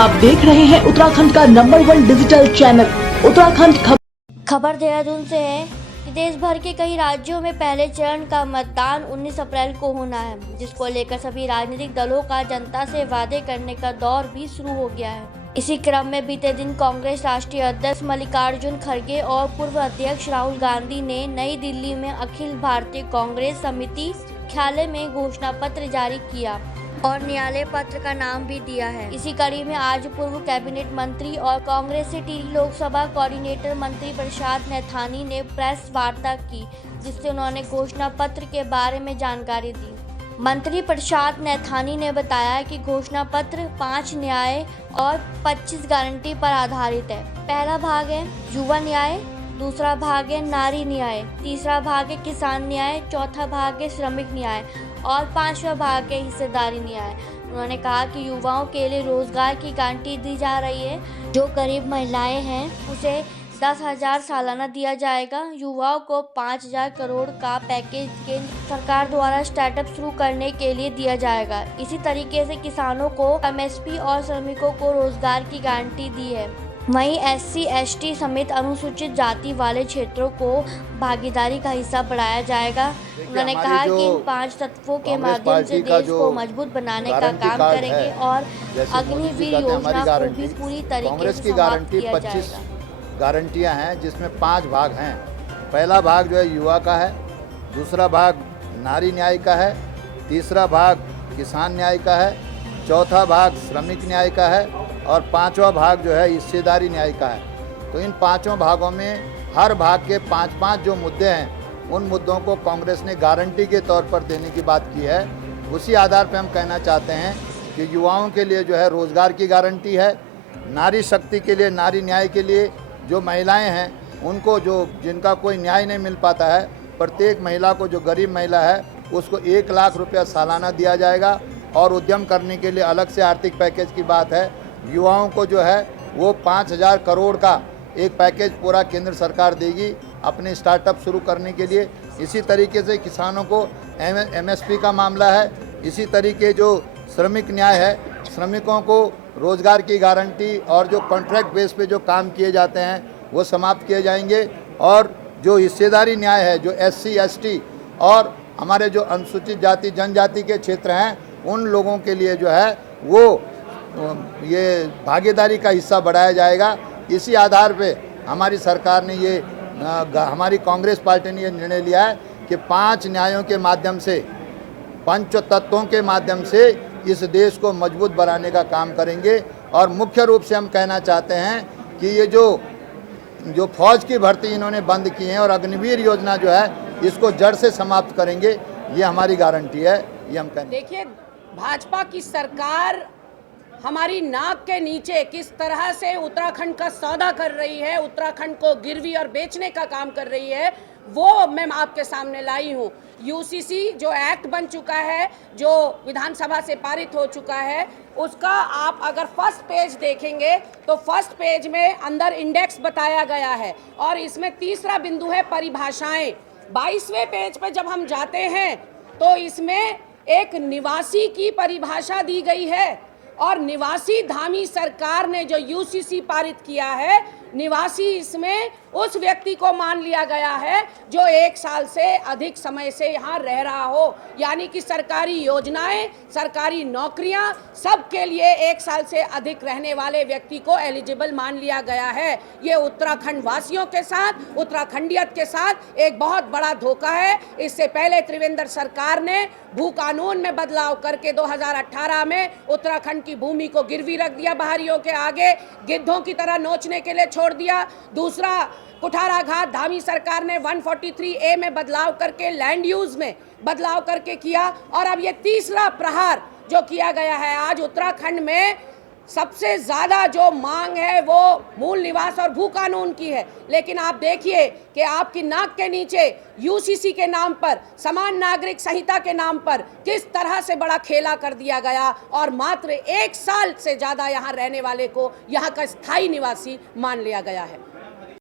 आप देख रहे हैं उत्तराखंड का नंबर 1 डिजिटल चैनल उत्तराखंड खबर देहरादून से है कि देश भर के कई राज्यों में पहले चरण का मतदान 19 अप्रैल को होना है, जिसको लेकर सभी राजनीतिक दलों का जनता से वादे करने का दौर भी शुरू हो गया है। इसी क्रम में बीते दिन कांग्रेस राष्ट्रीय अध्यक्ष मल्लिकार्जुन खड़गे और पूर्व अध्यक्ष राहुल गांधी ने नई दिल्ली में अखिल भारतीय कांग्रेस समिति मुख्यालय में घोषणा पत्र जारी किया और न्यायालय पत्र का नाम भी दिया है। इसी कड़ी में आज पूर्व कैबिनेट मंत्री और कांग्रेस से टिहरी लोकसभा कोऑर्डिनेटर मंत्री प्रसाद नैथानी ने प्रेस वार्ता की, जिससे उन्होंने घोषणा पत्र के बारे में जानकारी दी। मंत्री प्रसाद नैथानी ने बताया कि घोषणा पत्र 5 न्याय और 25 गारंटी पर आधारित है। पहला भाग है युवा न्याय, दूसरा भाग है नारी न्याय, तीसरा भाग है किसान न्याय, चौथा भाग है श्रमिक न्याय और 5वां भाग है हिस्सेदारी न्याय। उन्होंने कहा कि युवाओं के लिए रोजगार की गारंटी दी जा रही है। जो गरीब महिलाएं हैं उसे 10,000 सालाना दिया जाएगा। युवाओं को 5,000 करोड़ का पैकेज केंद्र सरकार द्वारा स्टार्टअप शुरू करने के लिए दिया जाएगा। इसी तरीके से किसानों को एमएसपी और श्रमिकों को रोजगार की गारंटी दी है। वहीं SC, ST समेत अनुसूचित जाति वाले क्षेत्रों को भागीदारी का हिस्सा बढ़ाया जाएगा। उन्होंने कहा कि इन 5 तत्वों के माध्यम से देश को मजबूत बनाने का काम करेंगे और अग्निवीर योजना को भी पूरी तरीके से समाप्त किया जाएगा। गारंटियां हैं जिसमें 5 भाग हैं। पहला भाग जो है युवा का है, दूसरा भाग नारी न्याय का है, तीसरा भाग किसान न्याय का है, चौथा भाग श्रमिक न्याय का है और 5वां भाग जो है हिस्सेदारी न्याय का है। तो इन 5 भागों में हर भाग के 5-5 जो मुद्दे हैं उन मुद्दों को कांग्रेस ने गारंटी के तौर पर देने की बात की है। उसी आधार पर हम कहना चाहते हैं कि युवाओं के लिए जो है रोज़गार की गारंटी है, नारी शक्ति के लिए, नारी न्याय के लिए जो महिलाएं हैं उनको जिनका कोई न्याय नहीं मिल पाता है, प्रत्येक महिला को, जो गरीब महिला है उसको 1 लाख रुपया सालाना दिया जाएगा और उद्यम करने के लिए अलग से आर्थिक पैकेज की बात है। युवाओं को जो है वो 5,000 करोड़ का एक पैकेज पूरा केंद्र सरकार देगी अपने स्टार्टअप शुरू करने के लिए। इसी तरीके से किसानों को MSP का मामला है। इसी तरीके जो श्रमिक न्याय है, श्रमिकों को रोज़गार की गारंटी और जो कॉन्ट्रैक्ट बेस पे जो काम किए जाते हैं वो समाप्त किए जाएंगे। और जो हिस्सेदारी न्याय है, जो SC, ST और हमारे जो अनुसूचित जाति जनजाति के क्षेत्र हैं उन लोगों के लिए जो है वो ये भागीदारी का हिस्सा बढ़ाया जाएगा। इसी आधार पे हमारी सरकार ने हमारी कांग्रेस पार्टी ने ये निर्णय लिया है कि 5 न्यायों के माध्यम से, 5 तत्वों के माध्यम से इस देश को मजबूत बनाने का काम करेंगे। और मुख्य रूप से हम कहना चाहते हैं कि ये जो फौज की भर्ती इन्होंने बंद की है और अग्निवीर योजना जो है इसको जड़ से समाप्त करेंगे, ये हमारी गारंटी है। ये हम कहें। देखिए, भाजपा की सरकार हमारी नाक के नीचे किस तरह से उत्तराखंड का सौदा कर रही है, उत्तराखंड को गिरवी और बेचने का काम कर रही है, वो मैं आपके सामने लाई हूँ। UCC जो एक्ट बन चुका है, जो विधानसभा से पारित हो चुका है, उसका आप अगर फर्स्ट पेज देखेंगे तो फर्स्ट पेज में अंदर इंडेक्स बताया गया है और इसमें तीसरा बिंदु है परिभाषाएं। 22वें पेज पे जब हम जाते हैं तो इसमें एक निवासी की परिभाषा दी गई है और निवासी धामी सरकार ने जो UCC पारित किया है, निवासी इसमें उस व्यक्ति को मान लिया गया है जो 1 साल से अधिक समय से यहाँ रह रहा हो, यानी कि सरकारी योजनाएं, सरकारी नौकरियां, सबके लिए 1 साल से अधिक रहने वाले व्यक्ति को एलिजिबल मान लिया गया है। ये उत्तराखंड वासियों के साथ, उत्तराखंडियत के साथ एक बहुत बड़ा धोखा है। इससे पहले त्रिवेंद्र सरकार ने भू कानून में बदलाव करके 2018 में उत्तराखंड की भूमि को गिरवी रख दिया, बाहरियों के आगे गिद्धों की तरह नोचने के लिए छोड़ दिया। दूसरा, कुठाराघाट धामी सरकार ने 143A में बदलाव करके लैंड यूज में बदलाव करके किया और अब ये तीसरा प्रहार जो किया गया है। आज उत्तराखंड में सबसे ज़्यादा जो मांग है वो मूल निवास और भू कानून की है, लेकिन आप देखिए कि आपकी नाक के नीचे UCC के नाम पर, समान नागरिक संहिता के नाम पर किस तरह से बड़ा खेला कर दिया गया और मात्र 1 साल से ज़्यादा यहाँ रहने वाले को यहाँ का स्थायी निवासी मान लिया गया है।